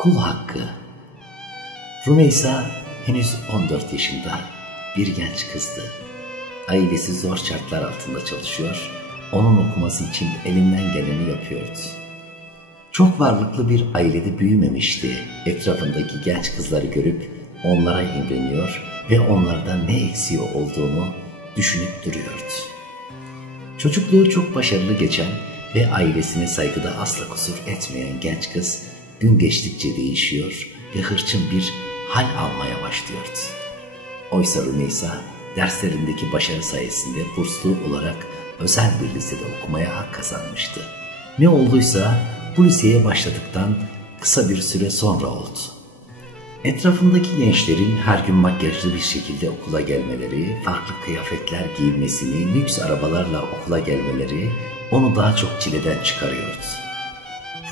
Kul hakkı. Rümeysa henüz 14 yaşında bir genç kızdı. Ailesi zor şartlar altında çalışıyor, onun okuması için elinden geleni yapıyordu. Çok varlıklı bir ailede büyümemişti. Etrafındaki genç kızları görüp onlara imreniyor ve onlardan ne eksiği olduğunu düşünüp duruyordu. Çocukluğu çok başarılı geçen ve ailesine saygıda asla kusur etmeyen genç kız gün geçtikçe değişiyor ve hırçın bir hal almaya başlıyordu. Oysa Rümeysa derslerindeki başarı sayesinde burslu olarak özel bir lisede okumaya hak kazanmıştı. Ne olduysa bu liseye başladıktan kısa bir süre sonra oldu. Etrafındaki gençlerin her gün makyajlı bir şekilde okula gelmeleri, farklı kıyafetler giyinmesini, lüks arabalarla okula gelmeleri onu daha çok çileden çıkarıyordu.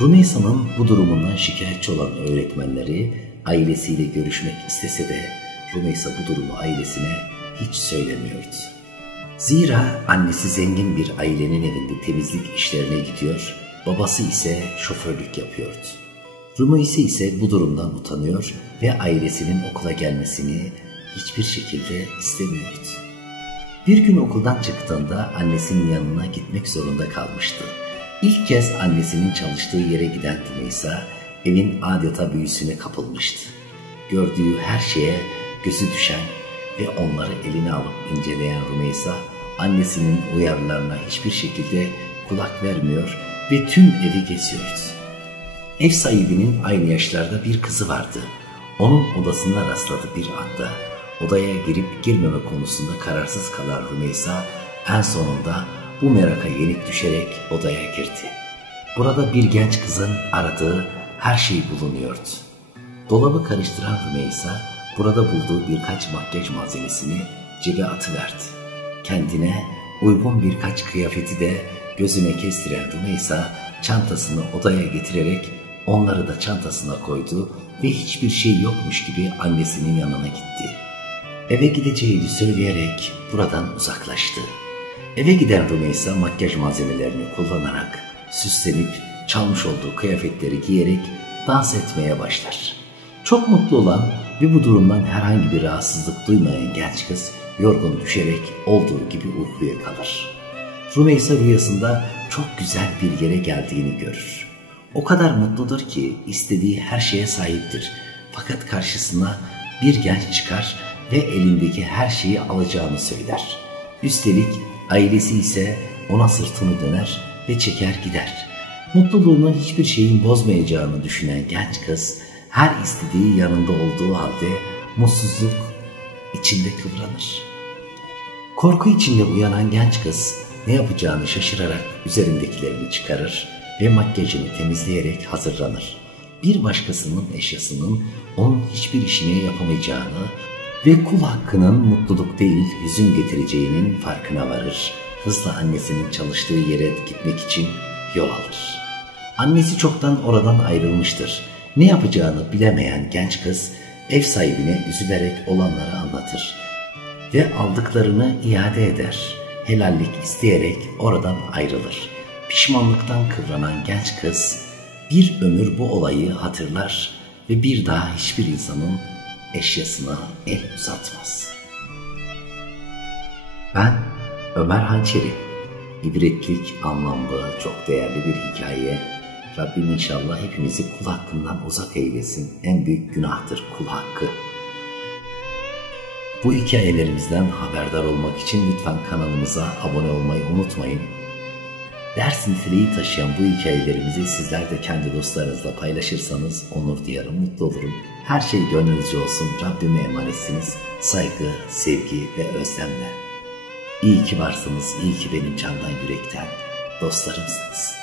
Rümeysa'nın bu durumundan şikayetçi olan öğretmenleri ailesiyle görüşmek istese de Rümeysa bu durumu ailesine hiç söylemiyordu. Zira annesi zengin bir ailenin evinde temizlik işlerine gidiyor, babası ise şoförlük yapıyordu. Rümeysa ise bu durumdan utanıyor ve ailesinin okula gelmesini hiçbir şekilde istemiyordu. Bir gün okuldan çıktığında annesinin yanına gitmek zorunda kalmıştı. İlk kez annesinin çalıştığı yere giden Rümeysa evin adeta büyüsüne kapılmıştı. Gördüğü her şeye gözü düşen ve onları eline alıp inceleyen Rümeysa annesinin uyarılarına hiçbir şekilde kulak vermiyor ve tüm evi geziyordu. Ev sahibinin aynı yaşlarda bir kızı vardı. Onun odasına rastladı bir anda. Odaya girip girmeme konusunda kararsız kalan Rümeysa en sonunda bu meraka yenik düşerek odaya girdi. Burada bir genç kızın aradığı her şey bulunuyordu. Dolabı karıştıran Rümeysa burada bulduğu birkaç makyaj malzemesini cebe atıverdi. Kendine uygun birkaç kıyafeti de gözüne kestiren Rümeysa çantasını odaya getirerek onları da çantasına koydu ve hiçbir şey yokmuş gibi annesinin yanına gitti. Eve gideceğini söyleyerek buradan uzaklaştı. Eve giden Rümeysa makyaj malzemelerini kullanarak süslenip çalmış olduğu kıyafetleri giyerek dans etmeye başlar. Çok mutlu olan ve bu durumdan herhangi bir rahatsızlık duymayan genç kız yorgun düşerek olduğu gibi uykuya kalır. Rümeysa rüyasında çok güzel bir yere geldiğini görür. O kadar mutludur ki istediği her şeye sahiptir. Fakat karşısına bir genç çıkar ve elindeki her şeyi alacağını söyler. Üstelik ailesi ise ona sırtını döner ve çeker gider. Mutluluğunu hiçbir şeyin bozmayacağını düşünen genç kız her istediği yanında olduğu halde mutsuzluk içinde kıvranır. Korku içinde uyanan genç kız ne yapacağını şaşırarak üzerindekilerini çıkarır ve makyajını temizleyerek hazırlanır. Bir başkasının eşyasının onun hiçbir işini yapamayacağını ve kul hakkının mutluluk değil hüzün getireceğinin farkına varır. Hızla annesinin çalıştığı yere gitmek için yol alır. Annesi çoktan oradan ayrılmıştır. Ne yapacağını bilemeyen genç kız ev sahibine üzülerek olanları anlatır ve aldıklarını iade eder. Helallik isteyerek oradan ayrılır. Pişmanlıktan kıvranan genç kız bir ömür bu olayı hatırlar ve bir daha hiçbir insanın eşyasına el uzatmaz. Ben Ömer Hançeri. İbretlik, anlamlı, çok değerli bir hikaye. Rabbim inşallah hepimizi kul hakkından uzak eylesin. En büyük günahtır kul hakkı. Bu hikayelerimizden haberdar olmak için lütfen kanalımıza abone olmayı unutmayın. Ders niteliği taşıyan bu hikayelerimizi sizler de kendi dostlarınızla paylaşırsanız onur duyarım, mutlu olurum. Her şey gönlünüzce olsun. Rabbime emanetsiniz. Saygı, sevgi ve özlemle. İyi ki varsınız, iyi ki benim candan yürekten dostlarımsınız.